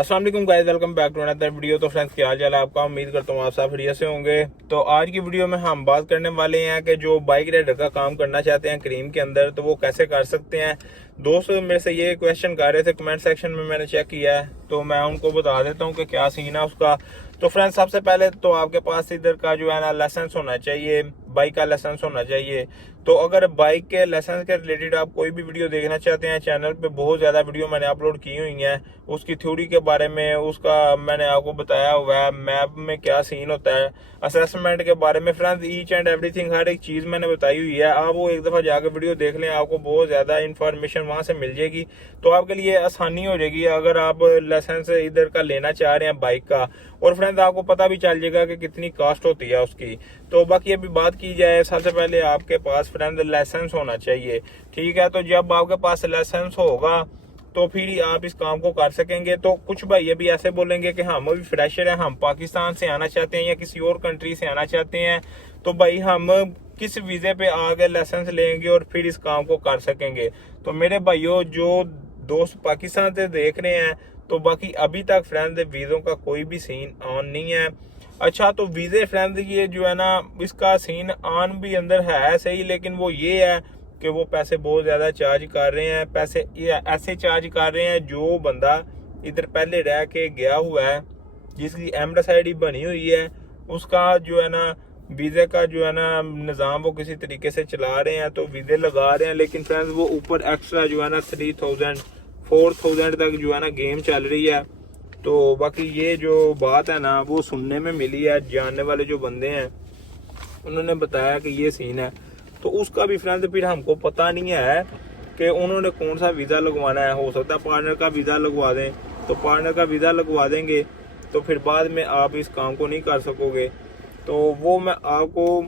अस्सलाम वालेकुम guys, welcome back to another video. तो फ्रेंड्स, क्या हाल है आपका? उम्मीद करता हूँ आप सब बढ़िया से होंगे। तो आज की वीडियो में हम बात करने वाले हैं कि जो बाइक राइडर का काम करना चाहते हैं क्रीम के अंदर, तो वो कैसे कर सकते हैं। दोस्त मेरे से ये क्वेश्चन कर रहे थे कमेंट सेक्शन में, मैंने चेक किया है तो मैं उनको बता देता हूँ कि क्या सीन है उसका। तो फ्रेंड्स, सबसे पहले तो आपके पास इधर का जो है ना लाइसेंस होना चाहिए, बाइक का लाइसेंस होना चाहिए। तो अगर बाइक के लाइसेंस के रिलेटेड आप कोई भी वीडियो देखना चाहते हैं, चैनल पे बहुत ज़्यादा वीडियो मैंने अपलोड की हुई हैं उसकी थ्योरी के बारे में, उसका मैंने आपको बताया हुआ है मैप में क्या सीन होता है, असेसमेंट के बारे में। फ्रेंड्स, ईच एंड एवरीथिंग, हर एक चीज़ मैंने बताई हुई है। आप वो एक दफ़ा जाकर वीडियो देख लें, आपको बहुत ज़्यादा इन्फॉर्मेशन वहाँ से मिल जाएगी। तो आपके लिए आसानी हो जाएगी अगर आप लाइसेंस इधर का लेना चाह रहे हैं बाइक का। और फ्रेंड्स, आपको पता भी चल जाएगा कि कितनी कॉस्ट होती है उसकी। तो बाकी अभी बात की जाए, सबसे पहले आपके पास फ्रेंड लाइसेंस होना चाहिए। ठीक है, तो जब आपके पास लाइसेंस होगा तो फिर ही आप इस काम को कर सकेंगे। तो कुछ भाई अभी ऐसे बोलेंगे कि हम अभी फ्रेशर हैं, हम पाकिस्तान से आना चाहते हैं या किसी और कंट्री से आना चाहते हैं, तो भाई हम किस वीजे पे आगे लाइसेंस लेंगे और फिर इस काम को कर सकेंगे। तो मेरे भाइयों, जो दोस्त पाकिस्तान से देख रहे हैं, तो बाकी अभी तक फ्रेंड वीजों का कोई भी सीन ऑन नहीं है। अच्छा, तो वीजे फ्रेंड ये जो है ना, इसका सीन ऑन भी अंदर है सही, लेकिन वो ये है कि वो पैसे बहुत ज़्यादा चार्ज कर रहे हैं। पैसे ऐसे चार्ज कर रहे हैं, जो बंदा इधर पहले रह के गया हुआ है, जिसकी एमरेस आईडी बनी हुई है, उसका जो है ना वीज़े का जो है ना निज़ाम वो किसी तरीके से चला रहे हैं, तो वीज़े लगा रहे हैं। लेकिन फ्रेंड्स, वो ऊपर एक्स्ट्रा जो है ना 3000 4000 तक जो है ना गेम चल रही है। तो बाकी ये जो बात है ना, वो सुनने में मिली है, जानने वाले जो बंदे हैं उन्होंने बताया कि ये सीन है। तो उसका भी फ्रेंड फिर हमको पता नहीं है कि उन्होंने कौन सा वीज़ा लगवाना है। हो सकता है पार्टनर का वीज़ा लगवा दें, तो पार्टनर का वीज़ा लगवा देंगे तो फिर बाद में आप इस काम को नहीं कर सकोगे। तो वो मैं आपको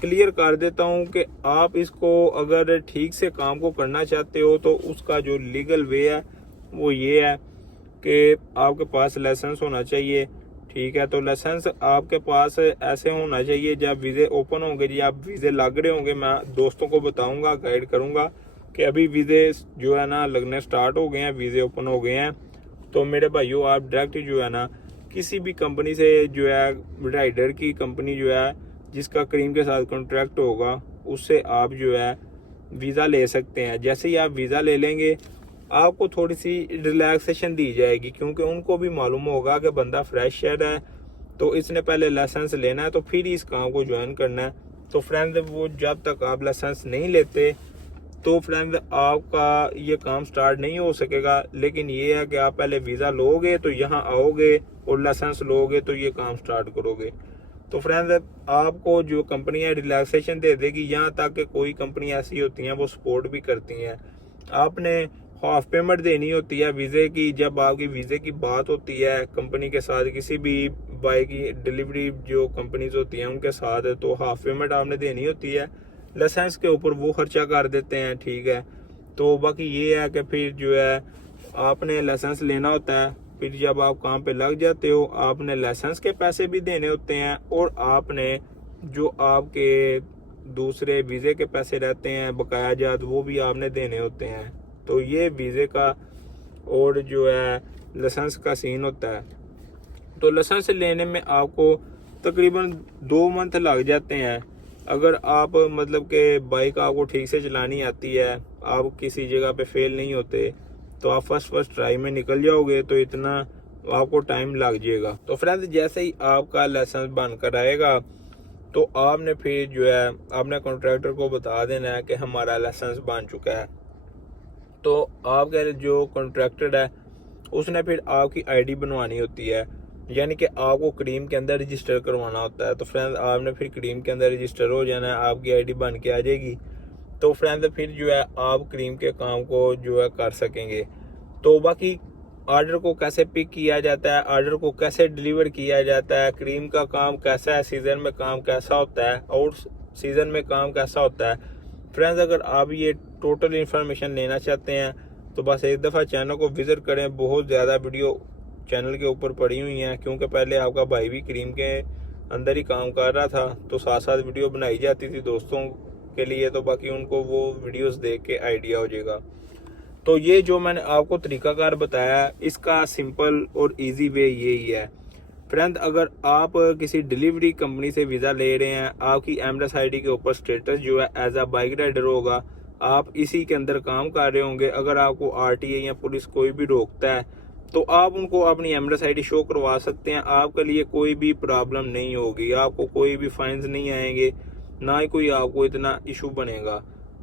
क्लियर कर देता हूँ कि आप इसको अगर ठीक से काम को करना चाहते हो, तो उसका जो लीगल वे है वो ये है कि आपके पास लाइसेंस होना चाहिए। ठीक है, तो लाइसेंस आपके पास ऐसे होना चाहिए जब वीज़े ओपन होंगे, जब वीज़े लग रहे होंगे, मैं दोस्तों को बताऊंगा, गाइड करूंगा कि अभी वीज़े जो है ना लगने स्टार्ट हो गए हैं, वीज़े ओपन हो गए हैं। तो मेरे भाइयों, आप डायरेक्ट जो है ना किसी भी कंपनी से जो है, राइडर की कंपनी जो है जिसका क्रीम के साथ कॉन्ट्रैक्ट होगा, उससे आप जो है वीज़ा ले सकते हैं। जैसे ही आप वीज़ा ले लेंगे, आपको थोड़ी सी रिलैक्सेशन दी जाएगी, क्योंकि उनको भी मालूम होगा कि बंदा फ्रेशर है, तो इसने पहले लाइसेंस लेना है, तो फिर इस काम को ज्वाइन करना है। तो फ्रेंड, वो जब तक आप लाइसेंस नहीं लेते, तो फ्रेंड आपका ये काम स्टार्ट नहीं हो सकेगा। लेकिन ये है कि आप पहले वीज़ा लोगे तो यहाँ आओगे, और लाइसेंस लोगे तो ये काम स्टार्ट करोगे। तो फ्रेंड, आपको जो कंपनी है रिलैक्सेशन दे देगी। यहाँ तक कि कोई कंपनी ऐसी होती हैं वो सपोर्ट भी करती हैं। आपने हाफ पेमेंट देनी होती है वीज़े की, जब आपकी वीज़े की बात होती है कंपनी के साथ, किसी भी बाइक की डिलीवरी जो कंपनीज होती हैं उनके साथ, तो हाफ पेमेंट आपने देनी होती है। लाइसेंस के ऊपर वो खर्चा कर देते हैं। ठीक है, तो बाकी ये है कि फिर जो है आपने लाइसेंस लेना होता है। फिर जब आप काम पे लग जाते हो, आपने लाइसेंस के पैसे भी देने होते हैं, और आपने जो आपके दूसरे वीज़े के पैसे रहते हैं बकाया जात, वो भी आपने देने होते हैं। तो ये वीज़े का और जो है लाइसेंस का सीन होता है। तो लाइसेंस लेने में आपको तकरीबन 2 मंथ लग जाते हैं। अगर आप मतलब कि बाइक आपको ठीक से चलानी आती है, आप किसी जगह पे फेल नहीं होते, तो आप फर्स्ट ट्राई में निकल जाओगे, तो इतना आपको टाइम लग जाएगा। तो फ्रेंड्स, जैसे ही आपका लाइसेंस बनकर आएगा, तो आपने फिर जो है आपने कॉन्ट्रैक्टर को बता देना है कि हमारा लाइसेंस बन चुका है। तो आपका जो कॉन्ट्रैक्टर है उसने फिर आपकी आईडी बनवानी होती है, यानी कि आपको क्रीम के अंदर रजिस्टर करवाना होता है। तो फ्रेंड, आपने फिर क्रीम के अंदर रजिस्टर हो जाना है, आपकी आईडी बन के आ जाएगी। तो फ्रेंड, फिर जो है आप क्रीम के काम को जो है कर सकेंगे। तो बाकी ऑर्डर को कैसे पिक किया जाता है, ऑर्डर को कैसे डिलीवर किया जाता है, क्रीम का काम कैसा है, सीज़न में काम कैसा होता है, आउट सीज़न में काम कैसा होता है। फ्रेंड्स, अगर आप ये टोटल इन्फॉर्मेशन लेना चाहते हैं, तो बस एक दफ़ा चैनल को विज़िट करें। बहुत ज़्यादा वीडियो चैनल के ऊपर पड़ी हुई हैं, क्योंकि पहले आपका भाई भी क्रीम के अंदर ही काम कर रहा था, तो साथ साथ वीडियो बनाई जाती थी दोस्तों के लिए। तो बाकी उनको वो वीडियोस देख के आइडिया हो जाएगा। तो ये जो मैंने आपको तरीकाकार बताया, इसका सिंपल और इजी वे यही है फ्रेंड। अगर आप किसी डिलीवरी कंपनी से वीज़ा ले रहे हैं, आपकी एमरेस आईडी के ऊपर स्टेटस जो है एज अ बाइक राइडर होगा, आप इसी के अंदर काम कर रहे होंगे। अगर आपको आरटीए या पुलिस कोई भी रोकता है तो आप उनको अपनी एमरेस आईडी शो करवा सकते हैं। आपके लिए कोई भी प्रॉब्लम नहीं होगी, आपको कोई भी फाइन्स नहीं आएंगे, ना ही कोई आपको इतना इशू बनेगा।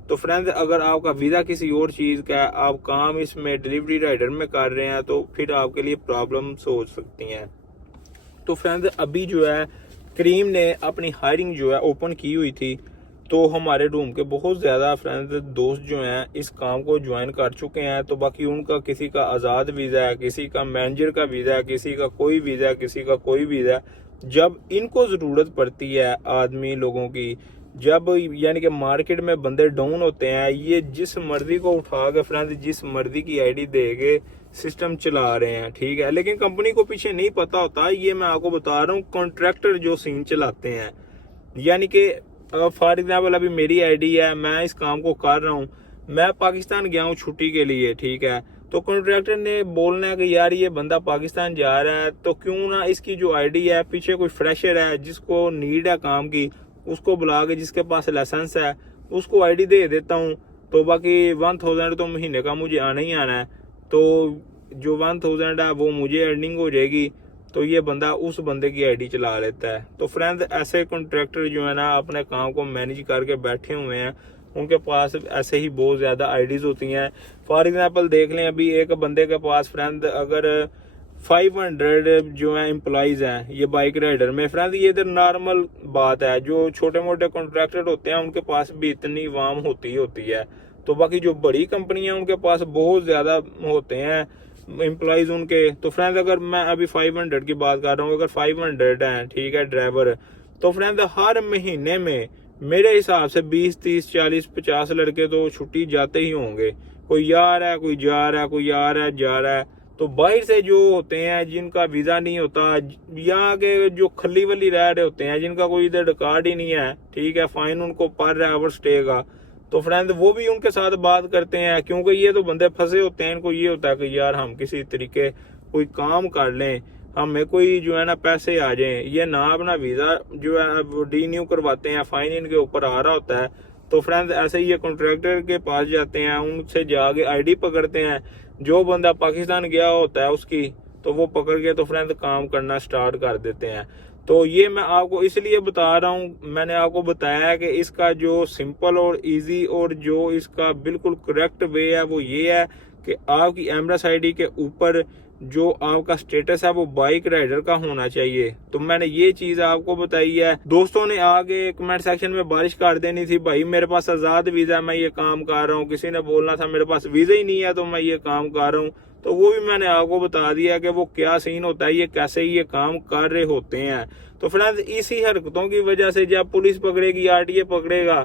तो फ्रेंड्स, अगर आपका वीज़ा किसी और चीज़ का है, आप काम इसमें डिलीवरी राइडर में कर रहे हैं, तो फिर आपके लिए प्रॉब्लम्स हो सकती हैं। तो फ्रेंड्स, अभी जो है करीम ने अपनी हायरिंग जो है ओपन की हुई थी, तो हमारे रूम के बहुत ज़्यादा फ्रेंड्स दोस्त जो हैं इस काम को ज्वाइन कर चुके हैं। तो बाकी उनका किसी का आज़ाद वीज़ा है, किसी का मैनेजर का वीज़ा है, किसी का कोई वीज़ा है, किसी का कोई वीज़ा है। जब इनको ज़रूरत पड़ती है आदमी लोगों की, जब यानी कि मार्केट में बंदे डाउन होते हैं, ये जिस मर्जी को उठा के फ्रेंड्स जिस मर्जी की आईडी दे के सिस्टम चला रहे हैं, ठीक है। लेकिन कंपनी को पीछे नहीं पता होता, ये मैं आपको बता रहा हूँ, कॉन्ट्रैक्टर जो सीन चलाते हैं। यानी कि फॉर एग्जाम्पल अभी मेरी आईडी है, मैं इस काम को कर रहा हूँ, मैं पाकिस्तान गया हूँ छुट्टी के लिए, ठीक है। तो कॉन्ट्रैक्टर ने बोलना है कि यार ये बंदा पाकिस्तान जा रहा है, तो क्यों ना इसकी जो आईडी है, पीछे कोई फ्रेशर है जिसको नीड है काम की, उसको बुला के, जिसके पास लाइसेंस है उसको आईडी दे देता हूँ। तो बाकी 1000 तो महीने का मुझे आना ही आना है, तो जो 1000 है वो मुझे अर्निंग हो जाएगी। तो ये बंदा उस बंदे की आईडी चला लेता है। तो फ्रेंड्स, ऐसे कॉन्ट्रैक्टर जो है ना अपने काम को मैनेज करके बैठे हुए हैं, उनके पास ऐसे ही बहुत ज़्यादा आईडीज़ होती हैं। फॉर एग्जांपल देख लें, अभी एक बंदे के पास फ्रेंड अगर 500 जो है एम्प्लॉइज़ हैं ये बाइक राइडर में, फ्रेंड ये इधर नॉर्मल बात है। जो छोटे मोटे कॉन्ट्रैक्टर होते हैं उनके पास भी इतनी वाम होती है। तो बाकी जो बड़ी कंपनियां उनके पास बहुत ज़्यादा होते हैं एम्प्लॉइज उनके। तो फ्रेंड, अगर मैं अभी 500 की बात कर रहा हूँ, अगर 500 हैं, ठीक है, ड्राइवर, तो फ्रेंड हर महीने में मेरे हिसाब से 20, 30, 40, 50 लड़के तो छुट्टी जाते ही होंगे। कोई आ रहा है, कोई जा रहा है, कोई आ रहा है, जा रहा है। तो बाहर से जो होते हैं जिनका वीज़ा नहीं होता, यहाँ के जो खली वली रह रहे होते हैं, जिनका कोई इधर रिकॉर्ड ही नहीं है, ठीक है, फाइन उनको पर आवर स्टे का, तो फ्रेंड वो भी उनके साथ बात करते हैं। क्योंकि ये तो बंदे फंसे होते हैं, इनको ये होता है कि यार हम किसी तरीके कोई काम कर लें, हमें कोई जो है ना पैसे आ जाएं। ये ना अपना वीज़ा जो है वो रीन्यू करवाते हैं, फाइन इनके ऊपर आ रहा होता है। तो फ्रेंड्स, ऐसे ही ये कॉन्ट्रैक्टर के पास जाते हैं, उनसे जाके आईडी पकड़ते हैं। जो बंदा पाकिस्तान गया होता है उसकी, तो वो पकड़ के तो फ्रेंड काम करना स्टार्ट कर देते हैं। तो ये मैं आपको इसलिए बता रहा हूँ, मैंने आपको बताया कि इसका जो सिंपल और इजी और जो इसका बिल्कुल करेक्ट वे है वो ये है कि आपकी एमरेस आईडी के ऊपर जो आपका स्टेटस है वो बाइक राइडर का होना चाहिए। तो मैंने ये चीज आपको बताई है। दोस्तों ने आगे कमेंट सेक्शन में बारिश कर देनी थी, भाई मेरे पास आजाद वीजा है, मैं ये काम कर रहा हूँ। किसी ने बोलना था मेरे पास वीजा ही नहीं है तो मैं ये काम कर रहा हूँ। तो वो भी मैंने आपको बता दिया कि वो क्या सीन होता है, ये कैसे ये काम कर रहे होते हैं। तो फ्रेंड्स, इसी हरकतों की वजह से जब पुलिस पकड़ेगी, आरटीए पकड़ेगा,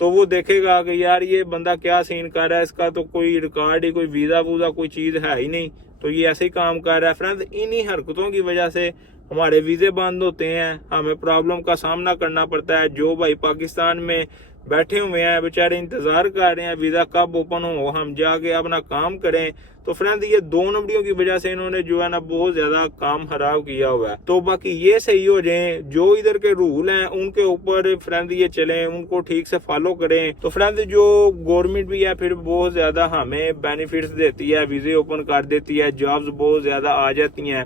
तो वो देखेगा कि यार ये बंदा क्या सीन कर रहा है, इसका तो कोई रिकॉर्ड ही, कोई वीजा वूजा कोई चीज है ही नहीं, तो ये ऐसे ही काम कर रहा है। फ्रेंड्स, इन्हीं हरकतों की वजह से हमारे वीजे बंद होते हैं, हमें प्रॉब्लम का सामना करना पड़ता है। जो भाई पाकिस्तान में बैठे हुए हैं बेचारे इंतजार कर रहे हैं वीजा कब ओपन हो, हम जाके अपना काम करें। तो फ्रेंड, ये 2 नंबरियों की वजह से इन्होंने जो है ना बहुत ज्यादा काम खराब किया हुआ है। तो बाकी ये सही हो जाए, जो इधर के रूल हैं उनके ऊपर फ्रेंड ये चलें, उनको ठीक से फॉलो करें। तो फ्रेंड, जो गवर्नमेंट भी है फिर बहुत ज्यादा हमें बेनिफिट्स देती है, वीजे ओपन कर देती है, जॉब्स बहुत ज्यादा आ जाती हैं।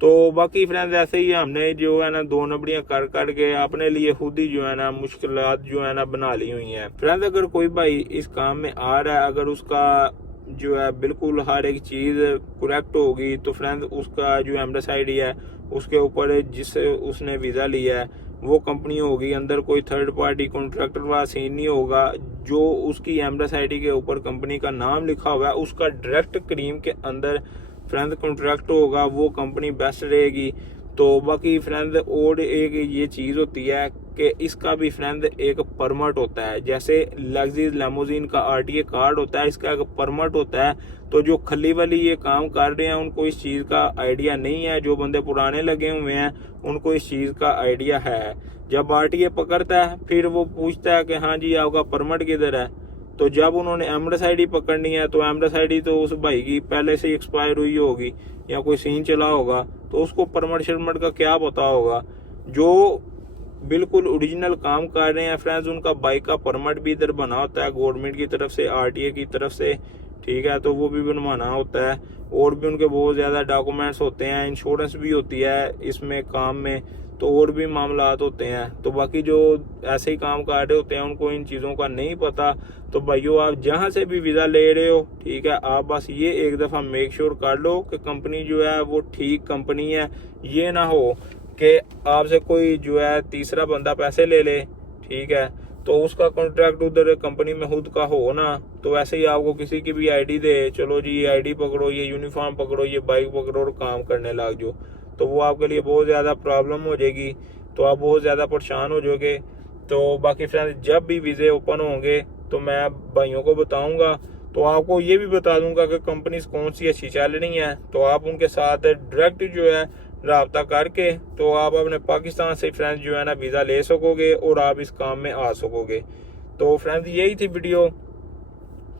तो बाकी फ्रेंड्स, ऐसे ही हमने जो है ना 2 नंबरियां कर के अपने लिए खुद ही जो है ना मुश्किलात जो है ना बना ली हुई हैं। फ्रेंड्स, अगर कोई भाई इस काम में आ रहा है, अगर उसका जो है बिल्कुल हर एक चीज करेक्ट होगी, तो फ्रेंड्स उसका जो एमरेस आईडी है उसके ऊपर जिस उसने वीजा लिया है वो कंपनी होगी, अंदर कोई थर्ड पार्टी कॉन्ट्रैक्टर वाला सीन नहीं होगा। जो उसकी एमरेस आईडी के ऊपर कंपनी का नाम लिखा हुआ है उसका डायरेक्ट करीम के अंदर फ्रेंड कॉन्ट्रैक्ट होगा, वो कंपनी बेस्ट रहेगी। तो बाकी फ्रेंड, और एक ये चीज होती है कि इसका भी फ्रेंड एक परमिट होता है, जैसे लग्जरीज लेमोजिन का आरटीए कार्ड होता है, इसका एक परमिट होता है। तो जो खली वाली ये काम कर रहे हैं उनको इस चीज का आइडिया नहीं है, जो बंदे पुराने लगे हुए हैं उनको इस चीज का आइडिया है। जब आरटीए पकड़ता है फिर वो पूछता है कि हाँ जी आपका परमिट किधर है, तो जब उन्होंने एमरेस आईडी पकड़नी है तो एमरेस आईडी तो उस भाई की पहले से एक्सपायर हुई होगी या कोई सीन चला होगा, तो उसको परमिट शर्मट का क्या पता होगा। जो बिल्कुल ओरिजिनल काम कर रहे हैं फ्रेंड्स, उनका बाइक का परमिट भी इधर बना होता है गवर्नमेंट की तरफ से, आरटीए की तरफ से, ठीक है, तो वो भी बनवाना होता है। और भी उनके बहुत ज़्यादा डॉक्यूमेंट्स होते हैं, इंश्योरेंस भी होती है इसमें काम में, तो और भी मामलात होते हैं। तो बाकी जो ऐसे ही काम कर रहे होते हैं उनको इन चीज़ों का नहीं पता। तो भाइयों, आप जहाँ से भी वीज़ा ले रहे हो, ठीक है, आप बस ये एक दफ़ा मेक श्योर कर लो कि कंपनी जो है वो ठीक कंपनी है। ये ना हो कि आपसे कोई जो है तीसरा बंदा पैसे ले ले, ठीक है, तो उसका कॉन्ट्रैक्ट उधर कंपनी में खुद का हो ना, तो ऐसे ही आपको किसी की भी आईडी दे, चलो जी ये आईडी पकड़ो, ये यूनिफॉर्म पकड़ो, ये बाइक पकड़ो और काम करने लग जाओ, तो वो आपके लिए बहुत ज़्यादा प्रॉब्लम हो जाएगी, तो आप बहुत ज़्यादा परेशान हो जाओगे। तो बाकी फ्रेंड्स, जब भी वीज़े ओपन होंगे तो मैं भाइयों को बताऊंगा, तो आपको ये भी बता दूंगा कि कंपनीज कौन सी अच्छी चल रही हैं, तो आप उनके साथ डायरेक्ट जो है राब्ता करके तो आप अपने पाकिस्तान से फ्रेंड्स जो है ना वीज़ा ले सकोगे और आप इस काम में आ सकोगे। तो फ्रेंड्स, यही थी वीडियो।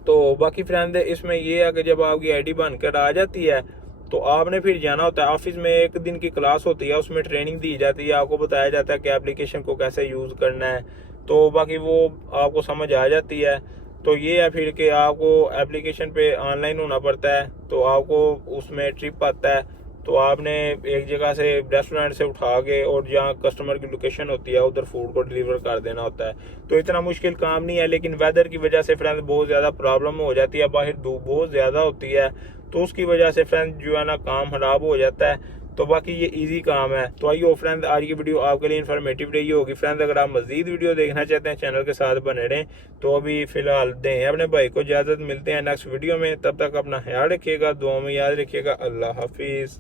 तो बाकी फ्रेंड, इसमें ये है कि जब आपकी आईडी बनकर आ जाती है तो आपने फिर जाना होता है ऑफिस में, एक दिन की क्लास होती है, उसमें ट्रेनिंग दी जाती है, आपको बताया जाता है कि एप्लीकेशन को कैसे यूज़ करना है, तो बाकी वो आपको समझ आ जाती है। तो ये है फिर कि आपको एप्लीकेशन पे ऑनलाइन होना पड़ता है, तो आपको उसमें ट्रिप आता है, तो आपने एक जगह से रेस्टोरेंट से उठा के और जहाँ कस्टमर की लोकेशन होती है उधर फूड को डिलीवर कर देना होता है। तो इतना मुश्किल काम नहीं है, लेकिन वेदर की वजह से फ्रेंड्स बहुत ज़्यादा प्रॉब्लम हो जाती है, बाहर धूप बहुत ज़्यादा होती है, तो उसकी वजह से फ्रेंड्स जो है ना काम खराब हो जाता है। तो बाकी ये इजी काम है। तो आइए फ्रेंड्स, आज की वीडियो आपके लिए इन्फॉर्मेटिव रही होगी। फ्रेंड्स, अगर आप मजीद वीडियो देखना चाहते हैं चैनल के साथ बने रहें, तो अभी फिलहाल दें अपने भाई को इजाज़त। मिलते हैं नेक्स्ट वीडियो में, तब तक अपना ख्याल रखिएगा, दुआ में याद रखिएगा। अल्लाह हाफिज़।